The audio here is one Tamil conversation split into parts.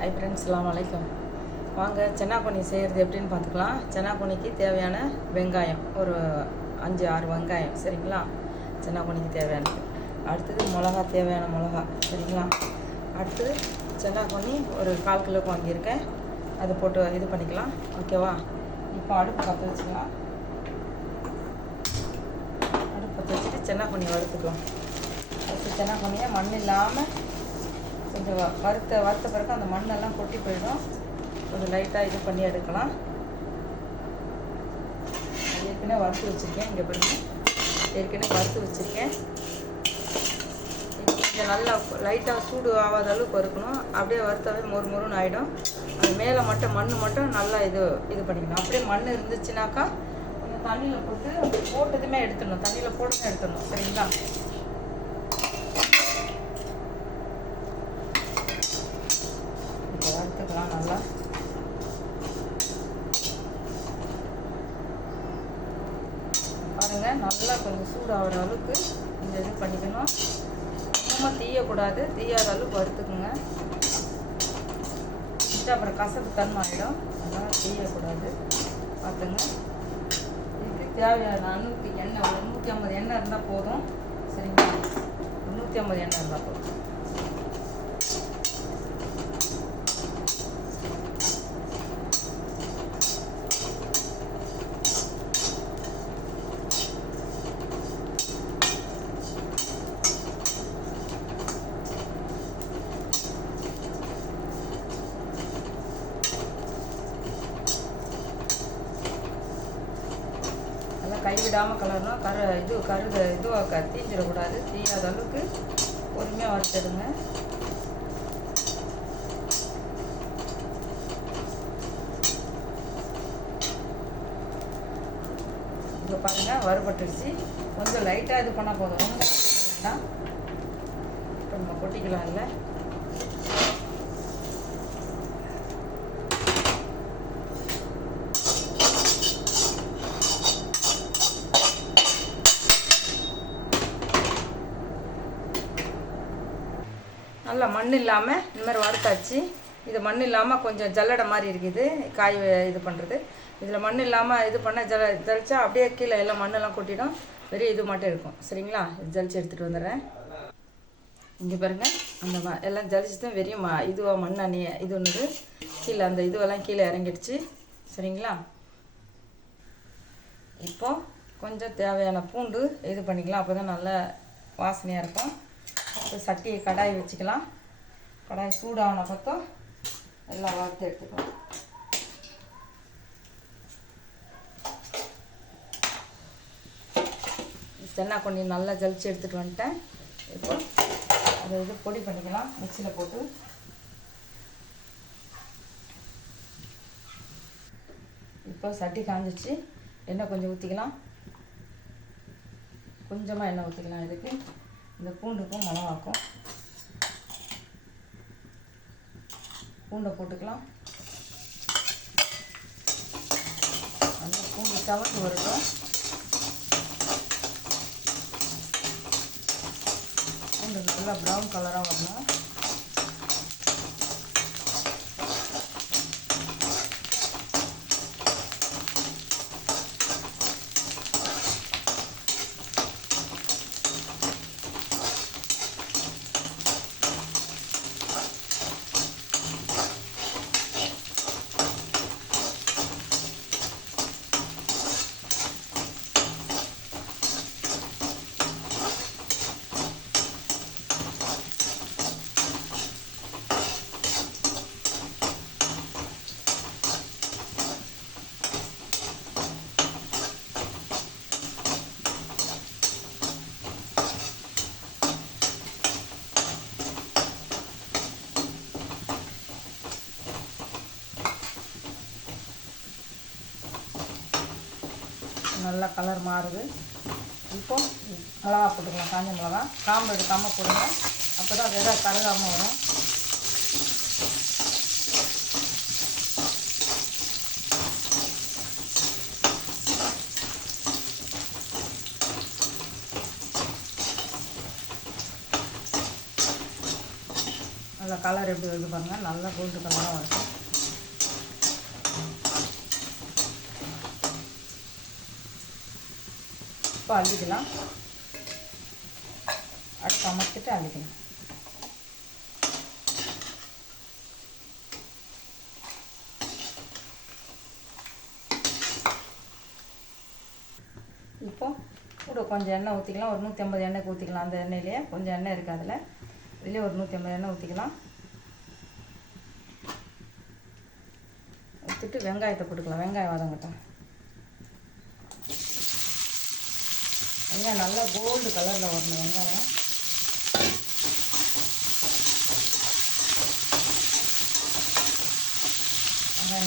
ஹை ஃப்ரெண்ட்ஸ், அஸ்ஸலாமு அலைக்கும். வாங்க சென்னாப்பொனி செய்கிறது எப்படின்னு பார்த்துக்கலாம். சென்னாப்பொனிக்கு தேவையான வெங்காயம் ஒரு 5-6 வெங்காயம், சரிங்களா? சென்னாப்பொனிக்கு தேவையானது. அடுத்தது மிளகா, தேவையான மிளகா, சரிங்களா? அடுத்தது சென்னாப்பொனி ஒரு 1/4 கிலோக்கு வாங்கியிருக்கேன். அதை போட்டு இது பண்ணிக்கலாம், ஓகேவா? இப்போ அடுப்பு பற்ற வச்சுக்கலாம். அடுப்பு பற்ற வச்சுட்டு சென்னாப்பொனி வறுத்துக்கலாம். அடுத்து சென்னாப்பொனியை மண் இல்லாமல் கொஞ்சம் வறுத்த பிறகு அந்த மண்ணெல்லாம் கொட்டி போயிடும். கொஞ்சம் லைட்டாக இது பண்ணி எடுக்கலாம். ஏற்கனவே வறுத்து வச்சுருக்கேன், இங்கே பாருங்க, ஏற்கனவே வறுத்து வச்சுருக்கேன். கொஞ்சம் நல்லா லைட்டாக சூடு ஆகாத அளவுக்கு வறுக்கணும். அப்படியே வறுத்தாவே மொறுன்னு ஆகிடும். அது மேலே மட்டும் மண் மட்டும் நல்லா இது பண்ணிக்கணும். அப்படியே மண் இருந்துச்சுனாக்கா கொஞ்சம் தண்ணியில் போட்டதுமே எடுத்துடணும், தண்ணியில் போட்டுமே எடுத்துடணும், சரிங்களா? வறுத்துக்கலாம் நல்லா. பாருங்கள், நல்லா கொஞ்சம் சூடாகிற அளவுக்கு இந்த இது பண்ணிக்கணும். ரொம்ப தீயக்கூடாது, தீயாத அளவுக்கு வறுத்துக்குங்க. அப்புறம் கசப்பு தன்மை ஆகிடும், அதனால் தீயக்கூடாது, பார்த்துங்க. இதுக்கு தேவையான அளவுக்கு எண்ணெய் ஒரு 150 எண்ணெய் இருந்தால் போதும், சரிங்களா? 150 எண்ணெய் இருந்தால் போதும். கைவிடாமல் கலரணும். இதுவாக தீஞ்சிடக்கூடாது. தீயாத அளவுக்கு பொறுமையாக வறுத்துடுங்க. இப்போ பாருங்கள், வறுபட்டுருச்சு. கொஞ்சம் லைட்டாக இது பண்ணால் போதும், ரொம்ப வேண்டாம். இப்போ நம்ம கொட்டிக்கலாம். இல்லை, நல்லா மண் இல்லாமல் இந்த மாதிரி வறுத்தாச்சு. இது மண் இல்லாமல் கொஞ்சம் ஜல்லடை மாதிரி இருக்குது காய் இது பண்ணுறது. இதில் மண் இல்லாமல் இது பண்ண ஜலிச்சா அப்படியே கீழே எல்லாம் மண்ணெல்லாம் கொட்டிடும், வெறும் இது மட்டும் இருக்கும், சரிங்களா? இது ஜலிச்சு எடுத்துகிட்டு வந்துடுறேன். இங்கே பாருங்கள், அந்த எல்லாம் ஜலிச்சுதான் வெறியும் இதுவாக மண் அணிய இது ஒன்று கீழே, அந்த இதுவெல்லாம் கீழே இறங்கிடுச்சு, சரிங்களா? இப்போது கொஞ்சம் தேவையான பூண்டு இது பண்ணிக்கலாம், அப்போ தான் நல்லா வாசனையாக இருக்கும். இப்போ சட்டியை கடாய் வச்சுக்கலாம். கடாய் சூடான பக்கம் எல்லாம் வறுத்து எடுத்துக்கலாம். சென்னாப்பொனி நல்லா ஜலிச்சு எடுத்துகிட்டு வந்துட்டேன். இப்போ அதை பொடி பண்ணிக்கலாம் மிக்சியில் போட்டு. இப்போ சட்டி காஞ்சிச்சு, எண்ணெய் கொஞ்சம் ஊற்றிக்கலாம். கொஞ்சமாக எண்ணெய் ஊற்றிக்கலாம். இதுக்கு இந்த பூண்டுக்கும் மிளகாக்கும் பூண்டை போட்டுக்கலாம். அந்த பூண்டு சவந்து வரட்டும். பூண்டு நல்லா ப்ரௌன் கலராக வரணும். நல்லா கலர் மாறுது. இப்போ மிளகா போட்டுக்கலாம், காஞ்ச மிளகா. காம்பு எடுக்காமல் போடுங்க, அப்போ தான் விதை கருகாமல் வரும். நல்லா கலர் எப்படி வருது பாருங்கள், நல்லா கோல்டு கலராக வருது. இப்போ அள்ளிக்கலாம், அடுத்து அமர்த்திட்டு அள்ளிக்கலாம். இப்போ கூட கொஞ்சம் எண்ணெய் ஊற்றிக்கலாம், ஒரு 150 எண்ணெய்க்கு ஊற்றிக்கலாம். அந்த எண்ணெயிலேயே கொஞ்சம் எண்ணெய் இருக்குது, அதில் இதுலேயே ஒரு 150 எண்ணெய் ஊற்றிக்கலாம். ஊற்றிட்டு வெங்காயத்தை போட்டுக்கலாம். வெங்காயம் வதங்கட்டும். வெங்காயம் நல்லா கோல்டு கலரில் வரணும். வெங்காயம்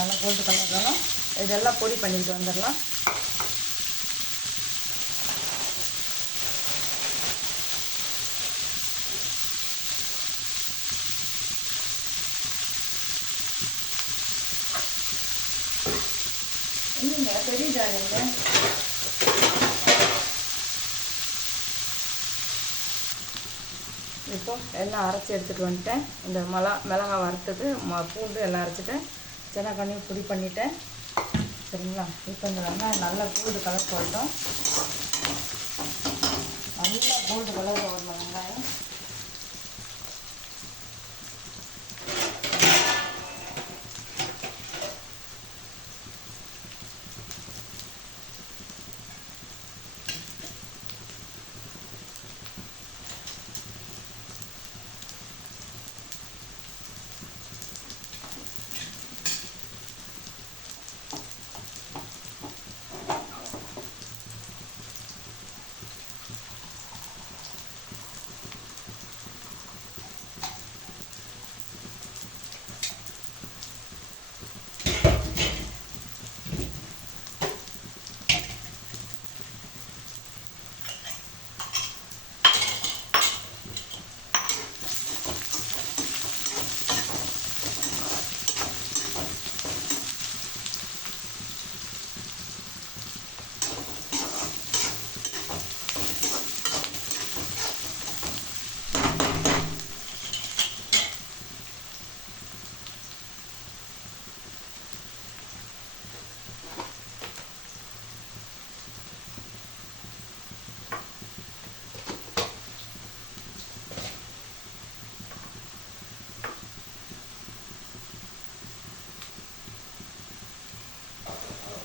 நல்லா கோல்டு கலர் வரும். இதெல்லாம் பொடி பண்ணிக்கிட்டு வந்துடலாம். இல்லைங்க, தெரியுதாங்க. இப்போ எல்லாம் அரைச்சி எடுத்துகிட்டு வந்துட்டேன். இந்த மிளகாய் வறுத்தது, பூண்டு எல்லாம் அரைச்சிட்டேன். செனக்கண்ணியும் பொடி பண்ணிட்டேன். சரிங்களா? இப்போ இந்த வெங்காயம் நல்லா கோல்டு கலர் போட்டோம். நல்லா கோல்டு கலரில் வரணும் வெங்காயம்.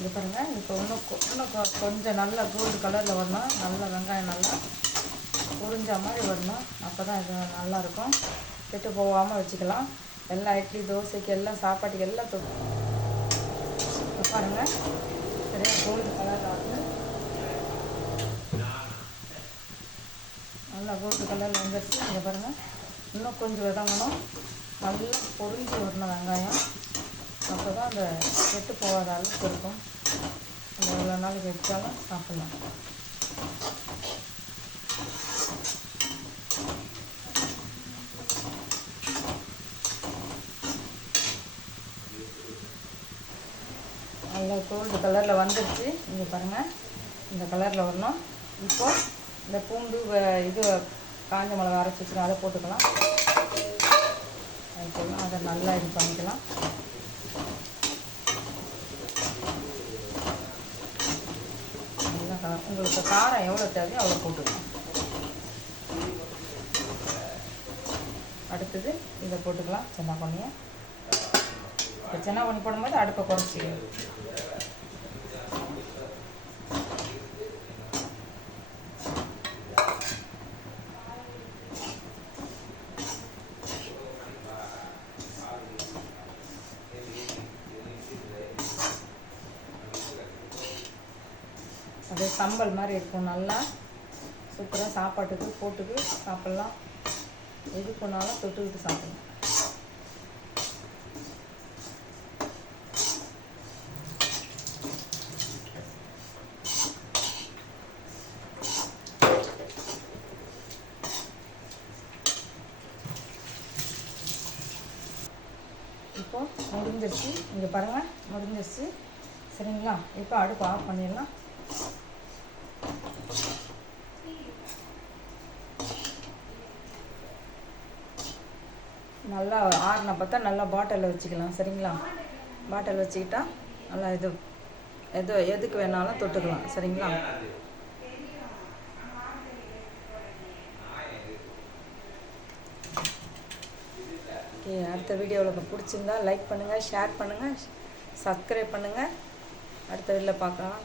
இது பாருங்கள், இப்போ இன்னும் கொஞ்சம் நல்லா கோல்டு கலரில் வரணும். நல்லா வெங்காயம் நல்லா பொரிஞ்ச மாதிரி வரணும். அப்போ தான் இது நல்லாயிருக்கும். கெட்டு போகாமல் வச்சுக்கலாம். எல்லா இட்லி, தோசைக்கு, எல்லாம் சாப்பாட்டுக்கு எல்லாம் பாருங்கள், சரியா கோல்டு கலரில் வந்து நல்லா கோல்டு கலரில் வந்துடுச்சு. இங்கே பாருங்கள், இன்னும் கொஞ்சம் வதங்கணும். நல்லா பொரிஞ்சு வரணும் வெங்காயம். அப்போ தான் அந்த கெட்டு போகாத அளவுக்கு இருக்கும். அந்த எவ்வளோ நாளைக்கு வச்சாலும் சாப்பிட்லாம். நல்லா கோல்டு கலரில் வந்துடுச்சு. இங்கே பாருங்கள், இந்த கலரில் வரணும். இப்போது இந்த பூண்டு இது காஞ்ச மிளகா அரைச்சி வச்சுக்கலாம், அதை போட்டுக்கலாம். அதை நல்லா இது பண்ணிக்கலாம். உங்களுக்கு காரம் எவ்வளோ தேவையோ அவ்வளோ போட்டுக்கலாம். அடுத்தது இதை போட்டுக்கலாம், சென்னாப்பண்ணியை. இப்போ சென்னாப்பண்ணி போடும்போது அடுப்பை குறைச்சிக்கணும். அது சம்பல் மாதிரி இருக்கும். நல்லா சூப்பராக சாப்பாட்டுக்கு போட்டுக்கு சாப்பிட்லாம். எது பண்ணாலும் தொட்டுக்கிட்டு சாப்பிடலாம். இப்போ முடிஞ்சிருச்சு. இங்கே பாருங்கள், முடிஞ்சிருச்சு. சரிங்களா? இப்போ அடுப்பு ஆஃப் பண்ணிடலாம். நல்லா ஆறுன பார்த்தா நல்லா பாட்டிலில் வச்சுக்கலாம். சரிங்களா? பாட்டில் வச்சுக்கிட்டா நல்லா எதுக்கு வேணாலும் தொட்டுக்கலாம். சரிங்களா? ஓகே, அடுத்த வீடியோவில் பிடிச்சிருந்தா லைக் பண்ணுங்கள், ஷேர் பண்ணுங்கள், சப்ஸ்கிரைப் பண்ணுங்கள். அடுத்த வீடியோவில் பார்க்கலாம்.